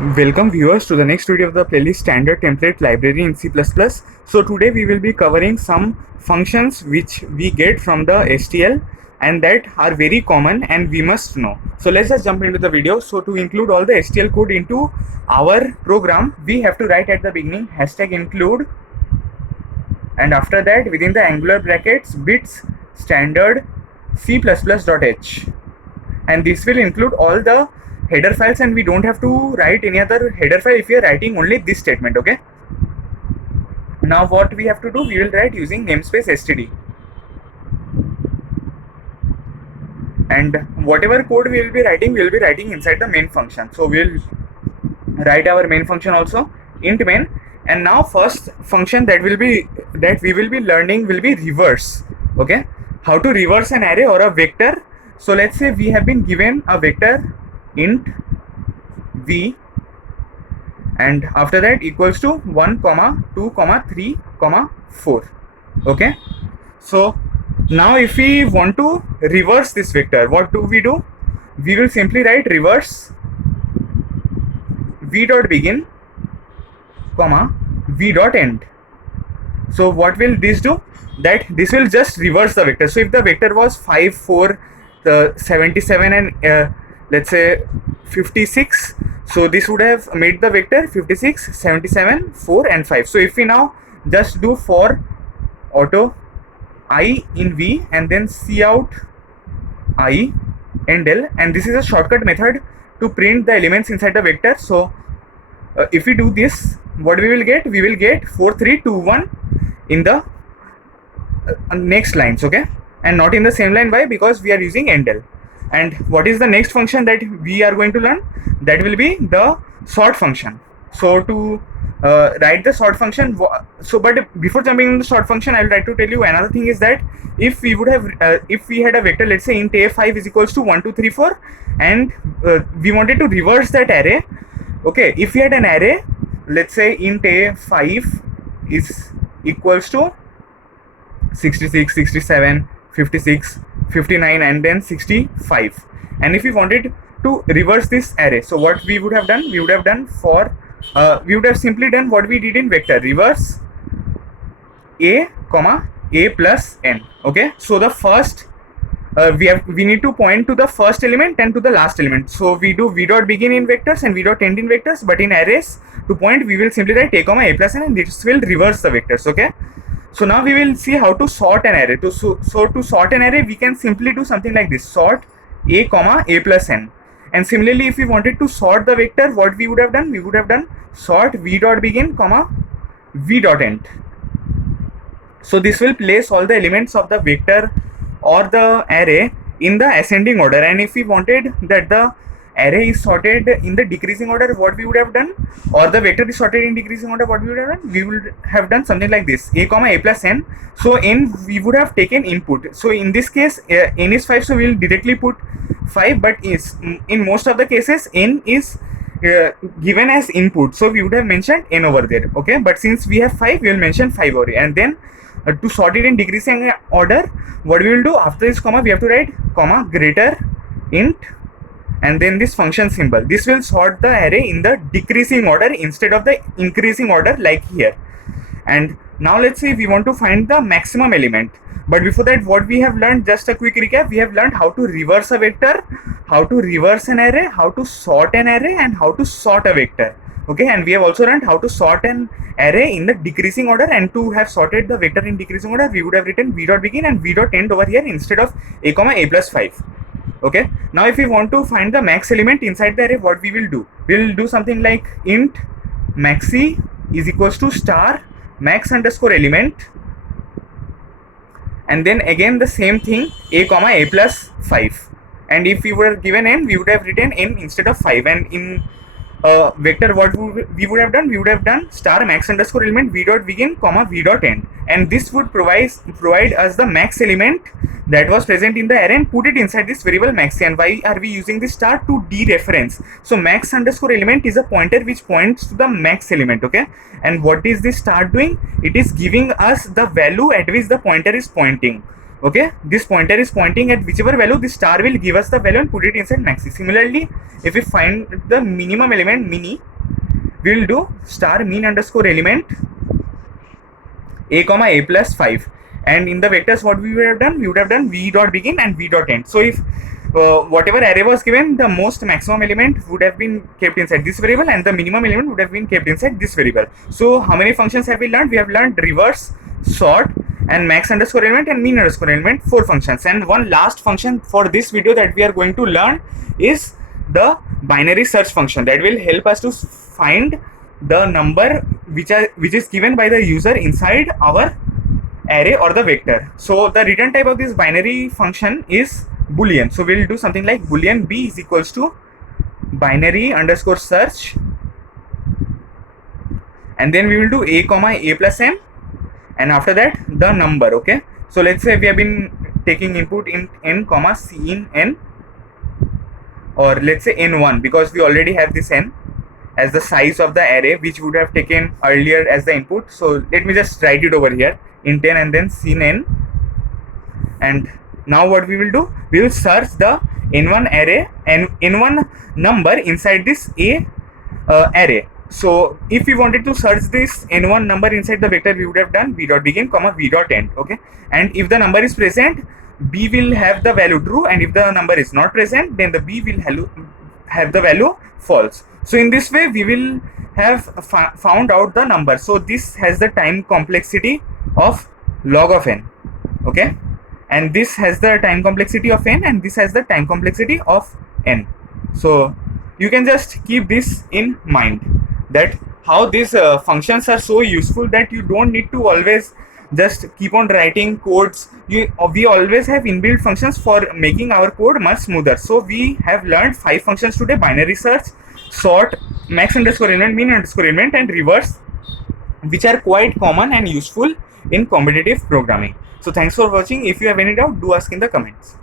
Welcome viewers to the next video of the playlist standard template library in C++. So today we will be covering some functions which we get from the STL and that are very common and we must know. So let's just jump into the video. So to include all the STL code into our program, we have to write at the beginning #include, and after that within the angular brackets bits standard C++.h, and this will include all the header files and we don't have to write any other header file if we are writing only this statement. Okay, now what we have to do, we will write using namespace std, and whatever code we will be writing inside the main function. So we will write our main function also, int main. And now first function that we will be learning will be reverse. Okay, how to reverse an array or a vector. So let's say we have been given a vector int v, and after that equals to 1 2 3 4. Okay, so now if we want to reverse this vector, what do? We will simply write reverse v dot begin v dot end. So what will this do? That this will just reverse the vector. So if the vector was 5 4 77 and let's say 56, so this would have made the vector 56 77 4 and 5. So if we now just do for auto I in v and then cout I and l, and this is a shortcut method to print the elements inside the vector. So if we do this, what we will get? We will get 4 3 2 1 in the next lines. Okay, and not in the same line. Why? Because we are using endl. And what is the next function that we are going to learn? That will be the sort function. So to write the sort function, but before jumping into the sort function, I will try to tell you another thing is that if we would have if we had a vector, let's say int a5 is equals to 1 2 3 4, and we wanted to reverse that array. Okay, if we had an array, let's say int a5 is equals to 66 67 56 59 and then 65, and if we wanted to reverse this array, so what we would have done, we would have simply done what we did in vector, reverse a plus n. Okay, so the first we need to point to the first element and to the last element. So we do v dot begin in vectors and v dot end in vectors, but in arrays to point we will simply write a plus n, and this will reverse the vectors. Okay, so now we will see how to sort an array. To sort an array, we can simply do something like this: sort a plus n. And similarly, if we wanted to sort the vector, what we would have done? We would have done sort v dot begin v dot end. So this will place all the elements of the vector or the array in the ascending order. And if we wanted that the array is sorted in the decreasing order, what we would have done, or the vector is sorted in decreasing order, what we would have done? We would have done something like this: a plus n. So n we would have taken input. So in this case n is 5, so we will directly put 5, but in most of the cases n is given as input, so we would have mentioned n over there. Okay, but since we have 5, we will mention 5 over here. And then to sort it in decreasing order, what we will do, after this comma we have to write greater int and then this function symbol. This will sort the array in the decreasing order instead of the increasing order like here. And now let's say we want to find the maximum element, but before that, what we have learned, just a quick recap, we have learned how to reverse a vector, how to reverse an array, how to sort an array, and how to sort a vector. Okay, and we have also learned how to sort an array in the decreasing order, and to have sorted the vector in decreasing order, we would have written v dot begin and v dot end over here instead of a plus 5. Okay, now if we want to find the max element inside the array, what we will do? We will do something like int maxi is equals to star max underscore element, and then again the same thing, a plus 5. And if we were given n, we would have written n instead of 5. And in vector, what we would have done? We would have done star max underscore element v dot begin v dot end, and this would provide us the max element that was present in the array and put it inside this variable maxi. And why are we using this star? To dereference. So max underscore element is a pointer which points to the max element. Okay, and what is this star doing? It is giving us the value at which the pointer is pointing. Okay, this pointer is pointing at whichever value, this star will give us the value and put it inside maxi. Similarly, if we find the minimum element mini, we'll do star mean underscore element a comma a plus 5, and in the vectors what we would have done, we would have done v dot begin and v dot end. So if whatever array was given, the most maximum element would have been kept inside this variable and the minimum element would have been kept inside this variable. So how many functions have we learned? We have learned reverse, sort, and max underscore element and mean underscore element, 4 functions. And one last function for this video that we are going to learn is the binary search function that will help us to find the number which is given by the user inside our array or the vector. So the return type of this binary function is boolean. So we'll do something like boolean b is equals to binary underscore search, and then we will do a comma a plus n, and after that the number. Okay, so let's say we have been taking input in n comma c in n, or let's say n1, because we already have this n as the size of the array which would have taken earlier as the input. So let me just write it over here, int n and then sin n. And now what we will do, we will search the n1 array and n1 number inside this a array. So if we wanted to search this n1 number inside the vector, we would have done v dot begin comma v dot end. Okay, and if the number is present, b will have the value true, and if the number is not present, then the b will have the value false. So in this way we will have found out the number. So this has the time complexity of log of n. Okay, and this has the time complexity of n, and this has the time complexity of n. So you can just keep this in mind, that how these functions are so useful that you don't need to always just keep on writing codes. We always have inbuilt functions for making our code much smoother. So we have learned 5 functions today: binary search, sort, max underscore element, mean underscore element, and reverse, which are quite common and useful in competitive programming. So thanks for watching. If you have any doubt, do ask in the comments.